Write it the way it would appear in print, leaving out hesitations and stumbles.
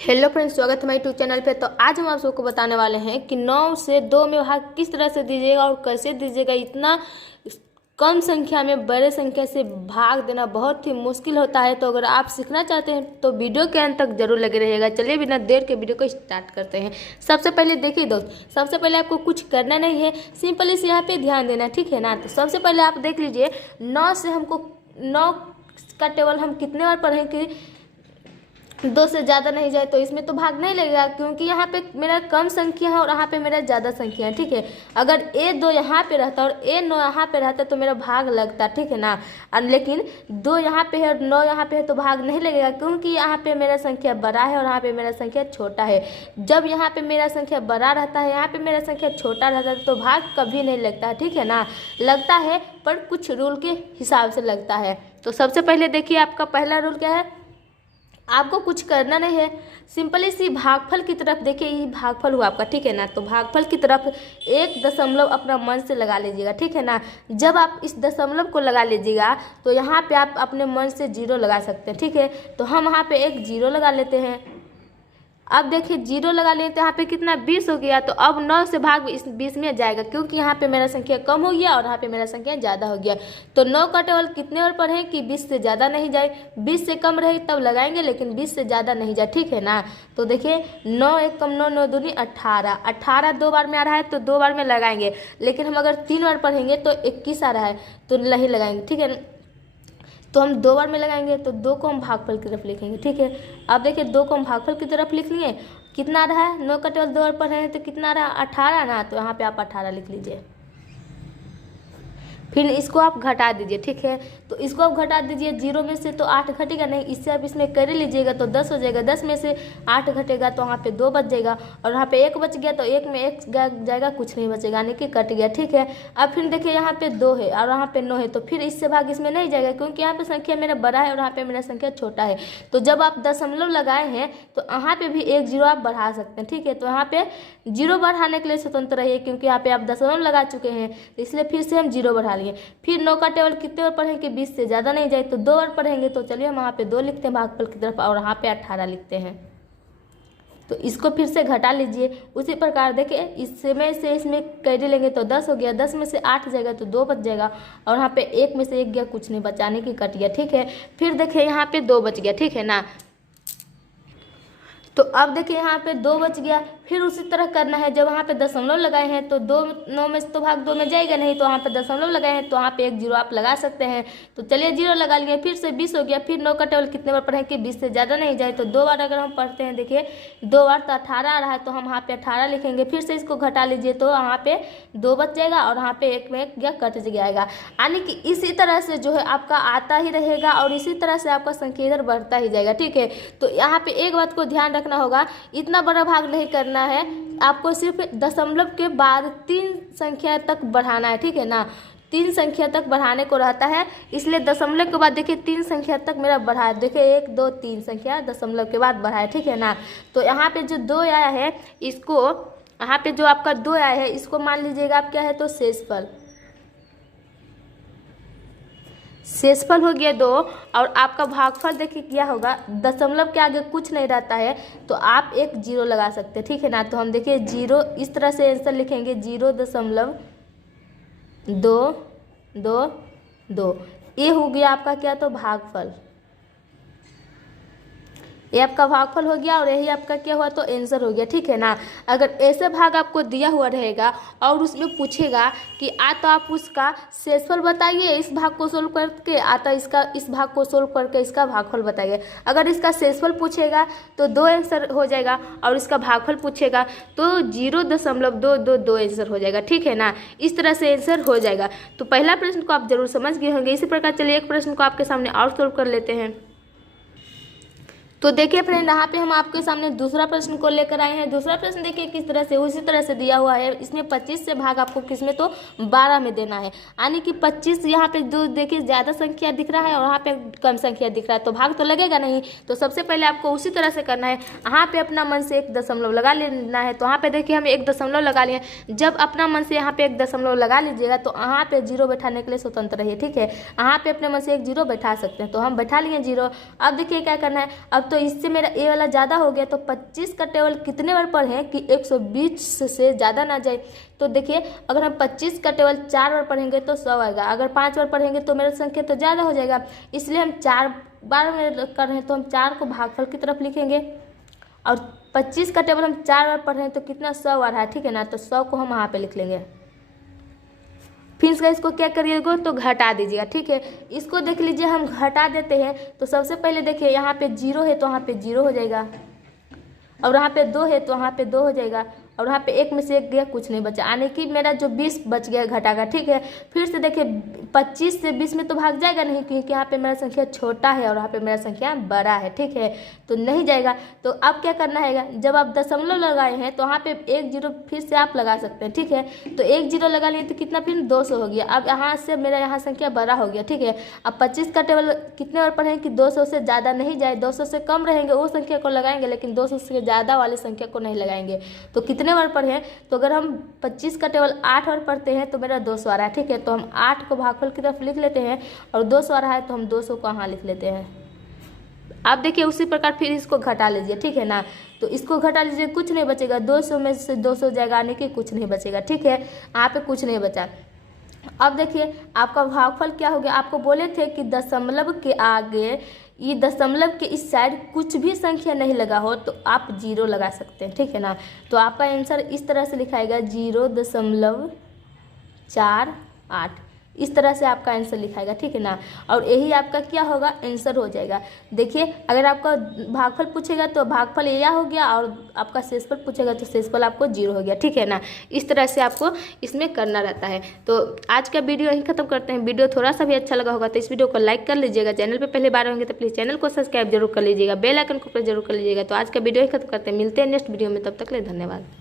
Hello friends, स्वागत है हमारे यूट्यूब चैनल पे। तो आज हम आप सबको बताने वाले हैं कि 9 से 2 में भाग किस तरह से दीजिएगा और कैसे दीजिएगा। इतना कम संख्या में बड़े संख्या से भाग देना बहुत ही मुश्किल होता है। तो अगर आप सीखना चाहते हैं तो वीडियो के अंत तक जरूर लगे रहिएगा। चलिए बिना देर के वीडियो को स्टार्ट करते हैं। सबसे पहले देखिए दोस्त, सबसे पहले आपको कुछ करना नहीं है, सिंपली से यहाँ पे ध्यान देना, ठीक है ना। तो सबसे पहले आप देख लीजिए 9 से हमको 9 का टेबल हम कितने बार पढ़ें कि 2 से ज़्यादा नहीं जाए। तो इसमें तो भाग नहीं लगेगा क्योंकि यहाँ पे मेरा कम संख्या है और यहाँ पे मेरा ज़्यादा संख्या है, ठीक है। अगर A2 यहाँ पे रहता और A9 यहाँ पे रहता तो मेरा भाग लगता, ठीक है ना। लेकिन 2 यहाँ पे है और 9 यहाँ पे है तो भाग नहीं लगेगा क्योंकि यहाँ पे मेरा संख्या बड़ा है और यहाँ पे मेरा संख्या छोटा है। जब यहाँ पे मेरा संख्या बड़ा रहता है, यहाँ पे मेरा संख्या छोटा रहता है तो भाग कभी नहीं लगता है, ठीक है ना। लगता है पर कुछ रूल के हिसाब से लगता है। तो सबसे पहले देखिए, आपका पहला रूल क्या है, आपको कुछ करना नहीं है, सिंपली सी भागफल की तरफ देखिए। ये भागफल हुआ आपका, ठीक है ना। तो भागफल की तरफ 1 दशमलव अपना मन से लगा लीजिएगा, ठीक है ना। जब आप इस दशमलव को लगा लीजिएगा तो यहाँ पे आप अपने मन से 0 लगा सकते हैं, ठीक है। तो हम यहाँ पे एक 0 लगा लेते हैं। अब देखिए 0 लगा लिए तो यहाँ पे कितना 20 हो गया। तो अब 9 से भाग इस 20 में जाएगा क्योंकि यहाँ पे मेरा संख्या कम हो गया और यहाँ पे मेरा संख्या ज़्यादा हो गया। तो 9 का टेबल कितने बार पढ़ें कि 20 से ज़्यादा नहीं जाए। 20 से कम रहे तब लगाएंगे, लेकिन 20 से ज़्यादा नहीं जाए, ठीक है ना। तो देखिए 9 1 कम 9, 9 दूनी 18। 18 2 बार में आ रहा है तो 2 बार में लगाएंगे, लेकिन हम अगर 3 बार पढ़ेंगे तो 21 आ रहा है तो नहीं लगाएंगे, ठीक है। तो हम 2 बार में लगाएंगे तो 2 को हम भागफल की तरफ लिखेंगे, ठीक है। अब देखिए 2 को हम भागफल की तरफ लिख लिए। कितना आ रहा है, 9 का टेबल 2 बार पढ़ रहे हैं तो कितना आ रहा है 18 ना। तो यहाँ पे आप 18 लिख लीजिए। फिर इसको आप घटा दीजिए, ठीक है। तो इसको आप घटा दीजिए, 0 में से तो 8 घटेगा नहीं, इससे आप इसमें कर लीजिएगा तो 10 हो जाएगा। 10 में से 8 घटेगा तो वहाँ पे 2 बच जाएगा और यहाँ पे 1 बच गया तो 1 में 1 जाएगा, कुछ नहीं बचेगा, यानी कि कट गया, ठीक है। अब फिर देखिए यहाँ पे 2 है और यहाँ पे 9 है तो फिर इससे भाग इसमें नहीं जाएगा क्योंकि यहाँ पे संख्या मेरा बड़ा है और यहाँ पे मेरा संख्या छोटा है। तो जब आप दशमलव लगाए हैं तो यहाँ पे भी 1 0 आप बढ़ा सकते हैं, ठीक है। तो यहाँ पे 0 बढ़ाने के लिए स्वतंत्र रहिए क्योंकि यहाँ पे आप दशमलव लगा चुके हैं, इसलिए फिर से हम 0 बढ़ा लिए। फिर 9 का टेबल कितने बार पढ़ेंगे, 20 से ज़्यादा नहीं जाए तो 2 बार पढ़ेंगे। तो चलिए हम वहाँ पे 2 लिखते हैं भागफल की तरफ और यहाँ पे 18 लिखते हैं। तो इसको फिर से घटा लीजिए। उसी प्रकार देखिए इसमें कैरी लेंगे तो 10 हो गया। 10 में से 8 जाएगा तो 2 बच जाएगा और यहाँ पे 1 में से 1 गया, कुछ नहीं बचाने की, कट गया, ठीक है। फिर देखिए यहाँ पे 2 बच गया, ठीक है ना। तो अब देखिए यहाँ पे 2 बच गया। फिर उसी तरह करना है, जब वहाँ पे दशमलव लगाए हैं तो 2 9 में से तो भाग 2 में जाएगा नहीं, तो वहाँ पे दशमलव लगाए हैं तो वहाँ पे 1 0 आप लगा सकते हैं। तो चलिए 0 लगा लिए। फिर से 20 हो गया। फिर 9 का टेबल कितने बार पढ़ें कि 20 से ज़्यादा नहीं जाए। तो 2 बार अगर हम पढ़ते हैं, देखिए 2 बार तो 18 आ रहा है तो हम वहाँ पे 18 लिखेंगे। फिर से इसको घटा लीजिए तो वहाँ पे 2 बच जाएगा और यहाँ पे 1 में 1 गया, कट जाएगा। यानी कि इसी तरह से जो है आपका आता ही रहेगा और इसी तरह से आपका संख्या इधर बढ़ता ही जाएगा, ठीक है। तो यहाँ पे एक बात को ध्यान रखना होगा, इतना बड़ा भाग नहीं करना है, आपको सिर्फ दशमलव के बाद 3 संख्या तक बढ़ाना है, ठीक है ना। 3 संख्या तक बढ़ाने को रहता है, इसलिए दशमलव के बाद देखिए 3 संख्या तक मेरा बढ़ा है। देखिए 1 2 3 संख्या दशमलव के बाद बढ़ा है, ठीक है ना। तो यहाँ पे जो 2 आया है इसको, यहाँ पे जो आपका 2 आया है इसको मान लीजिएगा आप क्या है तो शेषफल। शेषफल हो गया 2 और आपका भागफल देखिए क्या होगा, दशमलव के आगे कुछ नहीं रहता है तो आप एक 0 लगा सकते हैं, ठीक है ना। तो हम देखिए 0 इस तरह से आंसर लिखेंगे, 0.222। ये हो गया आपका क्या तो भागफल, ये आपका भागफल हो गया और यही आपका क्या हुआ तो आंसर हो गया, ठीक है ना। अगर ऐसे भाग आपको दिया हुआ रहेगा और उसमें पूछेगा कि तो आप उसका शेषफल बताइए, इस भाग को सोल्व करके आता इसका, इस भाग को सोल्व करके इसका भागफल बताइए। अगर इसका शेषफल पूछेगा तो 2 आंसर हो जाएगा और इसका भागफल पूछेगा तो 0.222 आंसर हो जाएगा, ठीक है ना। इस तरह से आंसर हो जाएगा। तो पहला प्रश्न को आप जरूर समझ गए होंगे। इसी प्रकार चलिए एक प्रश्न को आपके सामने और सोल्व कर लेते हैं। तो देखिए फ्रेंड, यहाँ पे हम आपके सामने दूसरा प्रश्न को लेकर आए हैं। दूसरा प्रश्न देखिए किस तरह से, उसी तरह से दिया हुआ है। इसमें 25 से भाग आपको किसमें तो 12 में देना है, यानी कि 25 यहाँ पे जो देखिए ज़्यादा संख्या दिख रहा है और यहाँ पे कम संख्या दिख रहा है तो भाग तो लगेगा नहीं। तो सबसे पहले आपको उसी तरह से करना है, यहाँ पे अपना मन से 1 दशमलव लगा लेना है। तो यहाँ पे देखिए हम 1 दशमलव लगा लिए। जब अपना मन से यहाँ पे 1 दशमलव लगा लीजिएगा तो यहाँ पे 0 बैठाने के लिए स्वतंत्र रहिए, ठीक है। यहाँ पे अपने मन से 1 0 बैठा सकते हैं, तो हम बैठा लिए 0। अब देखिए क्या करना है, अब तो इससे मेरा ए वाला ज़्यादा हो गया, तो 25 का टेबल कितने बार पढ़ें कि 120 से ज़्यादा ना जाए। तो देखिए अगर हम 25 का टेबल 4 बार पढ़ेंगे तो 100 आएगा, अगर 5 बार पढ़ेंगे तो मेरा संख्या तो ज़्यादा हो जाएगा, इसलिए हम 4 बार में कर रहे हैं तो हम 4 को भागफल की तरफ लिखेंगे। और 25 का टेबल हम 4 बार पढ़ रहे हैं तो कितना 100 आ रहा है, ठीक है ना, तो 100 को हम वहाँ पे लिख लेंगे। फिर इसको क्या करिएगा तो घटा दीजिएगा, ठीक है। इसको देख लीजिए हम घटा देते हैं तो सबसे पहले देखिए यहाँ पे 0 है तो वहाँ पे 0 हो जाएगा, और यहाँ पे 2 है तो वहाँ पे 2 हो जाएगा, और यहाँ पे 1 में से 1 गया, कुछ नहीं बचा, यानी कि मेरा जो 20 बच गया घटा का, ठीक है। फिर से देखिए 25 से 20 में तो भाग जाएगा नहीं, क्योंकि यहाँ पे मेरा संख्या छोटा है और यहाँ पे मेरा संख्या बड़ा है, ठीक है, तो नहीं जाएगा। तो अब क्या करना है, जब आप दशमलव लगाए हैं तो वहाँ पे 1 0 फिर से आप लगा सकते हैं, ठीक है। तो 1 0 लगा लिए तो कितना फिर 200 हो गया। अब यहाँ से मेरा यहाँ संख्या बड़ा हो गया, ठीक है। अब 25 का टेबल कितने बार पढ़ेंगे कि 200 से ज़्यादा नहीं जाए, 200 से कम रहेंगे वो संख्या को लगाएंगे, लेकिन 200 से ज़्यादा वाले संख्या को नहीं लगाएंगे। तो कितने बार पढ़े, तो अगर हम 25 का टेबल 8 बार पढ़ते हैं तो मेरा 200 आ रहा है, ठीक है। तो हम 8 को भागफल की तरफ लिख लेते हैं, और 200 आ रहा है तो हम 200 को यहाँ लिख लेते हैं। आप देखिए उसी प्रकार फिर इसको घटा लीजिए, ठीक है ना। तो इसको घटा लीजिए, कुछ नहीं बचेगा, 200 में से 200 जाएगा, यानी कि कुछ नहीं बचेगा, ठीक है। यहाँ पे कुछ नहीं बचा। अब देखिए आपका भागफल क्या हो गया, आपको बोले थे कि दशमलव के आगे, ये दशमलव के इस साइड कुछ भी संख्या नहीं लगा हो तो आप 0 लगा सकते हैं, ठीक है ना। तो आपका आंसर इस तरह से लिखाएगा 0.48, इस तरह से आपका आंसर लिखाएगा, ठीक है ना। और यही आपका क्या होगा, आंसर हो जाएगा। देखिए अगर आपका भागफल पूछेगा तो भागफल यह हो गया, और आपका शेषफल पूछेगा तो शेषफल आपको 0 हो गया, ठीक है ना। इस तरह से आपको इसमें करना रहता है। तो आज का वीडियो यहीं खत्म करते हैं। वीडियो थोड़ा सा भी अच्छा लगा होगा तो इस वीडियो को लाइक कर लीजिएगा। चैनल पर पहले बार होंगे तो प्लीज़ चैनल को सब्सक्राइब जरूर कर लीजिएगा, बेल आइकन को प्रेस जरूर कर लीजिएगा। तो आज का वीडियो ही खत्म करते हैं, मिलते हैं नेक्स्ट वीडियो में, तब तक के लिए धन्यवाद।